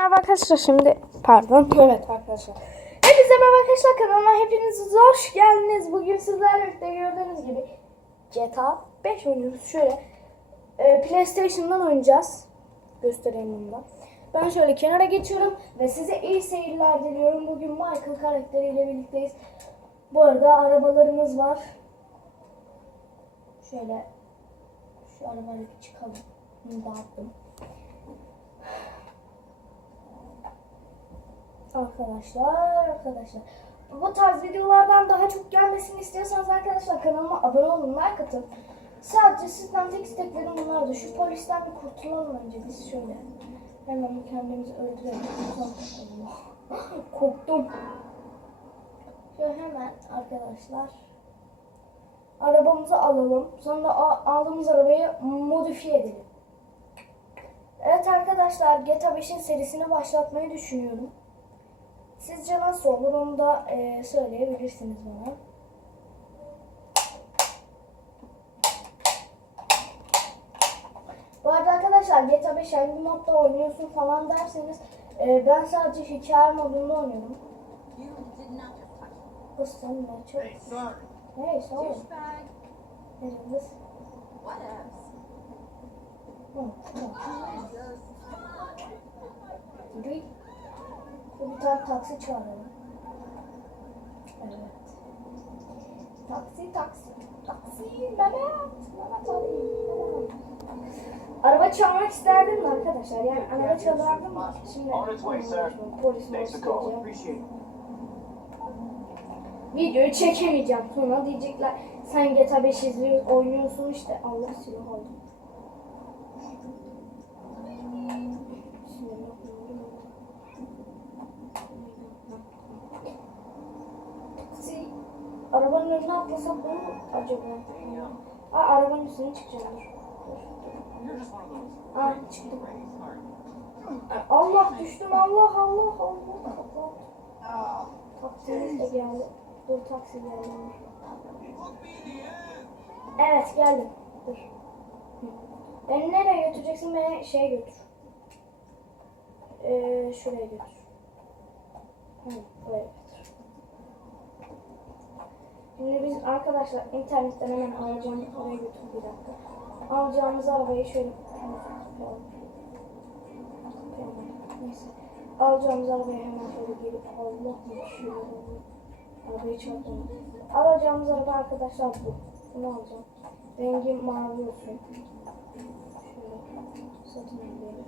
Merhaba arkadaşlar şimdi pardon evet arkadaşlar. Hepinize merhaba arkadaşlar kanalıma hepiniz hoş geldiniz. Bugün sizlerle birlikte gördüğünüz gibi GTA 5 oynuyoruz. Şöyle e, PlayStation'dan oynayacağız. Göstereyim bunu da. Ben şöyle kenara geçiyorum ve size iyi seyirler diliyorum. Bugün Michael karakteriyle birlikteyiz. Bu arada arabalarımız var. Şöyle şu arabayla bir çıkalım. Bunu dağıttım. Arkadaşlar, arkadaşlar. Bu tarz videolardan daha çok gelmesini istiyorsanız arkadaşlar kanalıma abone olun, like atın. Sadece sizden tek isteklerim bunlardı. Şu polisten bir kurtulalım önce biz şöyle. Hemen kendimizi öldürelim. Korktum. Şöyle hemen arkadaşlar. Arabamızı alalım. Sonra aldığımız arabayı modifiye edelim. Evet arkadaşlar GTA 5'in serisini başlatmayı düşünüyorum. Sizce nasıl olur onu da e, söyleyebilirsiniz bana. Bu arada arkadaşlar GTA 5 hangi modda oynuyorsun falan derseniz e, ben sadece hikaye modunda oynuyorum. Sen ne çok... Hey, son. Hey sağ ol. Douchebag. Ne kız? What else? Hı, hı. Tane taksi çağıralım. Evet. Taksi taksi. Taksi Mehmet. Mehmet abi. Mehmet. Araba çalmak isterdim de arkadaşlar. Yani araba çalardım da şimdi polis it. Videoyu çekemeyeceğim sonra diyecekler sen GTA 5 izliyor, oynuyorsun işte Allah silah oldu. Taksi. Arabanın önüne atlasak ne olur acaba? Aa arabanın üstüne çıkacağım dur. Aa çıktım. Allah düştüm Allah Allah Allah. Allah. Ah, de geldi. Dur taksi geldi. Evet geldim. Dur. Beni nereye götüreceksin? Beni şeye götür. Ee, şuraya götür. Hı, götür. Şimdi biz arkadaşlar internetten hemen alacağımız oraya götür bir dakika. Alacağımız arabayı şöyle. Neyse. Alacağımız arabayı hemen şöyle gelip Allah düşüyor. Arabayı çarpalım. Alacağımız araba arkadaşlar bu. Bunu alacağım. Rengi mavi olsun. Şöyle satın alıyorum.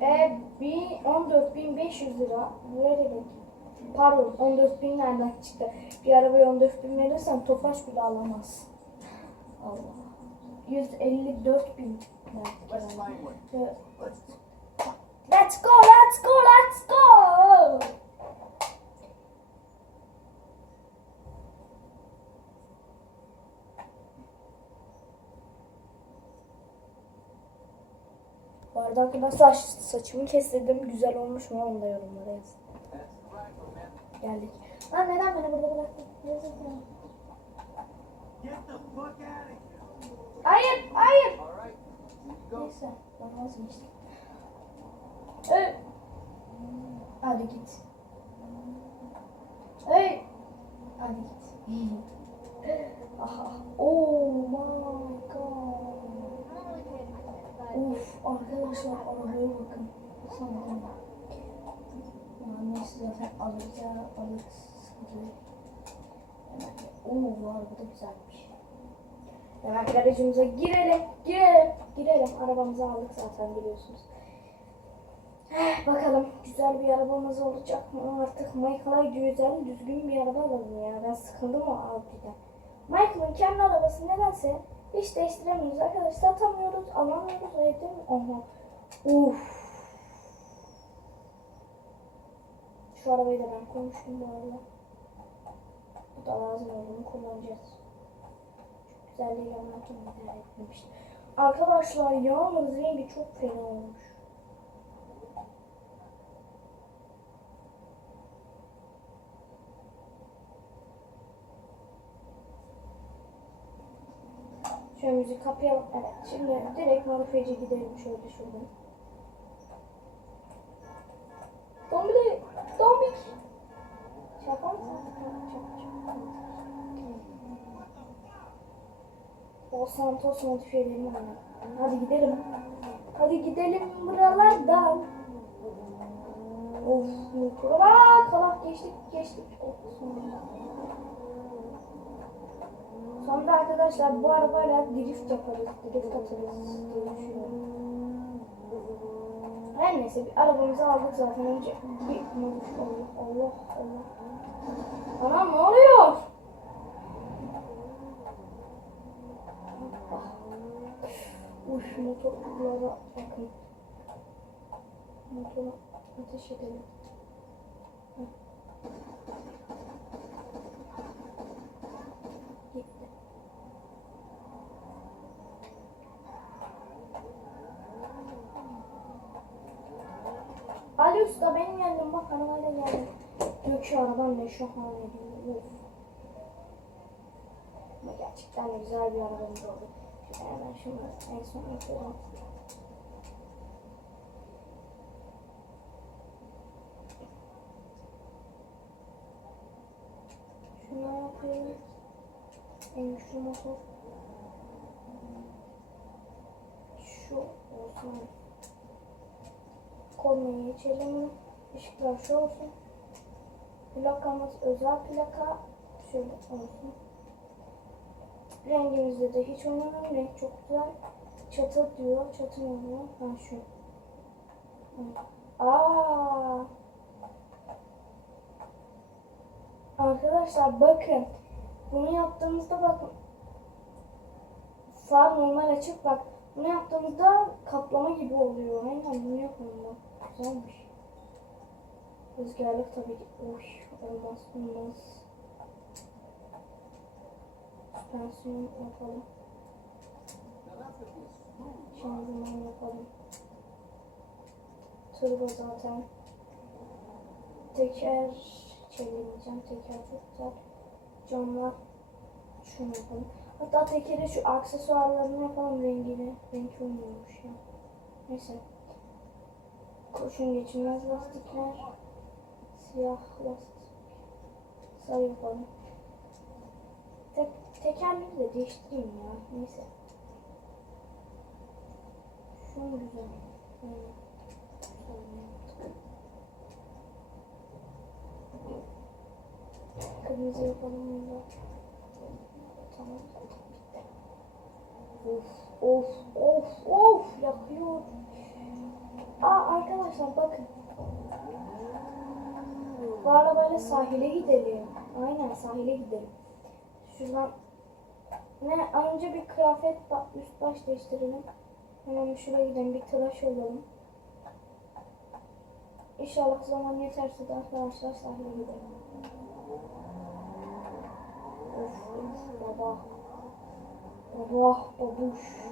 E, bir 14.500 lira vererek Pardon 14.000 nereden çıktı? Bir arabaya 14.000 verirsen Tofaş bile alamaz. Allah. 154 bin. Let's Let's go, let's go, let's go. Bu arada arkadaşlar saçımı kestirdim. Güzel olmuş mu onu da yorumlara yazın. Geldik. Lan neden beni burada bıraktın? Yazık ya. Get the fuck out of here. Hayır, hayır. Neyse, ben vazgeçtim. Hey. Hadi git. Hey. Hadi git. Aha. Oh my god. Uf arkadaşlar arabaya bakın. Sanırım. Neyse zaten alacağı alırız. Sıkıntı Oo bu araba da güzelmiş. Hemen garajımıza girelim, girelim, girelim. Arabamızı aldık zaten biliyorsunuz. Eh, Bakalım güzel bir arabamız olacak mı? Artık Michael'a güzel, düzgün bir araba alalım ya. Ben sıkıldım o Audi'den. Michael'ın kendi arabası nedense hiç değiştiremiyoruz arkadaşlar. Satamıyoruz, alamıyoruz, evde mi? Aha. Uf. Şu arabayı da ben koymuştum bu arada. Bu da lazım olduğunu kullanacağız. Güzelliği yanarken idare etmemiştim. Arkadaşlar yağmur rengi çok fena olmuş. Şöyle müzik kapayalım. Evet. Şimdi direkt marifeci gidelim şöyle şuradan. Los Santos modifiyelerini oynayalım. Hadi gidelim. Hadi gidelim buralardan. Of motora bak. Allah geçtik geçtik. Of, sonunda. Arkadaşlar bu arabayla drift yaparız. Drift atarız diye düşünüyorum. Her neyse bir arabamızı aldık zaten önce bir Allah Allah. Anam ne oluyor? Uş motorlara bakın. Motora ateş edelim. Ali Usta benim geldim bak arabayla geldim. Yok şu araban ne şu. Ama gerçekten güzel bir arabamız oldu. Hemen şunu en son yapalım. Şunu yapayım. En güçlü motor. Şu olsun. Kornayı geçelim. Işıklar şu olsun. Plakamız özel plaka. Şöyle olsun. Rengimizde de hiç oynamıyorum. Renk çok güzel. Çatı diyor. Çatı ne oluyor? Ha şu. Aa. Arkadaşlar bakın. Bunu yaptığımızda bakın. Far normal açık bak. Bunu yaptığımızda kaplama gibi oluyor. Aynen bunu yapalım. Güzelmiş. Rüzgarlık tabii ki. Oy, olmaz olmaz. Süspansiyon yapalım. Şanzıman yapalım. Turbo zaten. Teker çevirmeyeceğim. Teker çok güzel. Camlar şunu yapalım. Hatta tekeri şu aksesuarlarını yapalım rengini. Renk olmuyormuş ya. Neyse. Kurşun geçirmez lastikler. Siyah lastik. Sarı yapalım. Tek, tekerleri de değiştireyim ya. Neyse. Şu mu güzel? Kırmızı yapalım bunu. Tamam. Of of of of yakıyor. Aa arkadaşlar bakın. Bu arabayla sahile gidelim. Aynen sahile gidelim. Şuradan ne önce bir kıyafet üst baş değiştirelim. Hemen şuraya gidelim bir tıraş olalım. İnşallah zaman yeterse de arkadaşlar sahile gidelim. Of baba. Baba babuş.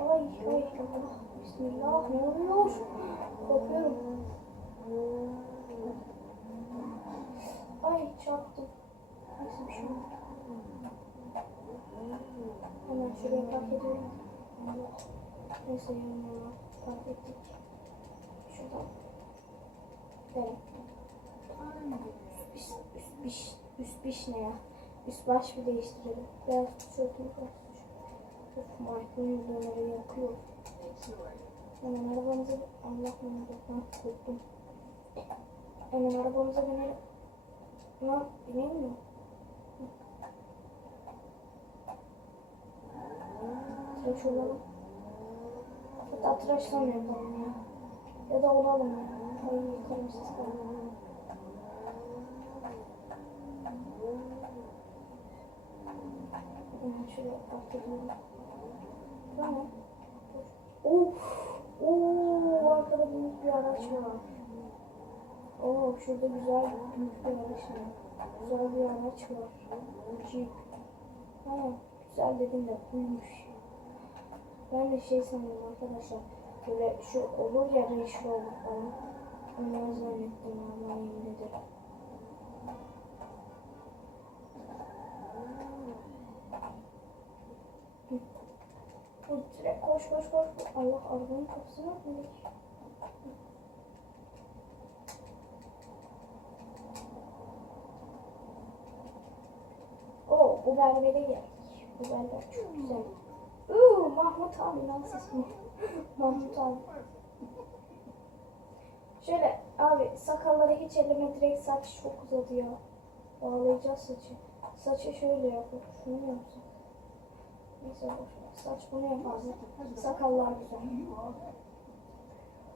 Ay ay. Bismillah ne oluyor? Korkuyorum. Çarptım. Neyse bir şey olmadı. Hemen şuraya park ediyorum. Neyse yanına park ettik. Şuradan. Gidelim. Üst, üst, üst, üst, üst ne ya? Üst baş bir değiştirelim. Beyaz tişörtümü karıştır. Of Michael'ın yüzüne yakıyor. Hemen arabamıza Allah bunu ha korktum. Hemen arabamıza binelim. Lan bineyim mi? Tıraş olalım. Hatta tıraşla mı yapalım ya? Ya da olalım ya. Ay yıkarım siz kalın. Hemen şuraya atlayalım. Tamam. Of. Oo, arkada büyük bir araç var. Oo, şurada güzel bir araç var. Güzel bir araç var. Jeep. Ha, güzel dedim de buymuş. Ben de şey sandım arkadaşlar. Böyle şu olur ya Range Rover falan. Onları zannettim ama. Dur, direkt koş koş koş. Allah arabanın kapısını atmadık. berbere geldik. Bu berber çok güzel. Uuu Mahmut abi nasıl ismi? Mahmut abi. Şöyle abi sakalları hiç eleme direkt saç çok uzadı ya. Bağlayacağız saçı. Saçı şöyle yapıp şunu mu yapsak? Neyse. Saç bunu yapalım. Sakallar güzel.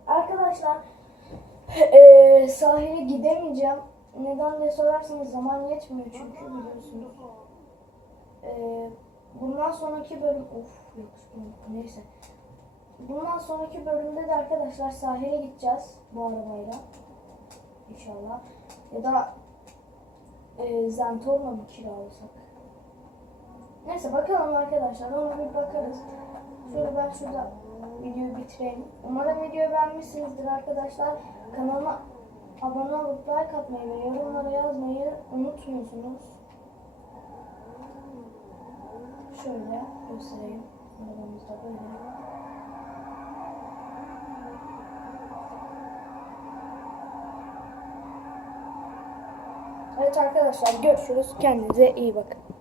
Arkadaşlar eee sahile gidemeyeceğim. Neden diye sorarsanız zaman yetmiyor çünkü biliyorsunuz. Eee, bundan sonraki bölüm of yok neyse. Bundan sonraki bölümde de arkadaşlar sahile gideceğiz bu arabayla. İnşallah. Ya da eee Zentorno mu kiralasak? Neyse bakalım arkadaşlar ona bir bakarız. Şöyle ben şurada videoyu bitireyim. Umarım videoyu beğenmişsinizdir arkadaşlar. Kanalıma abone olup like atmayı ve yorumlara yazmayı unutmuyorsunuz. Şöyle göstereyim. Arabamız da böyle. Evet arkadaşlar görüşürüz. Kendinize iyi bakın.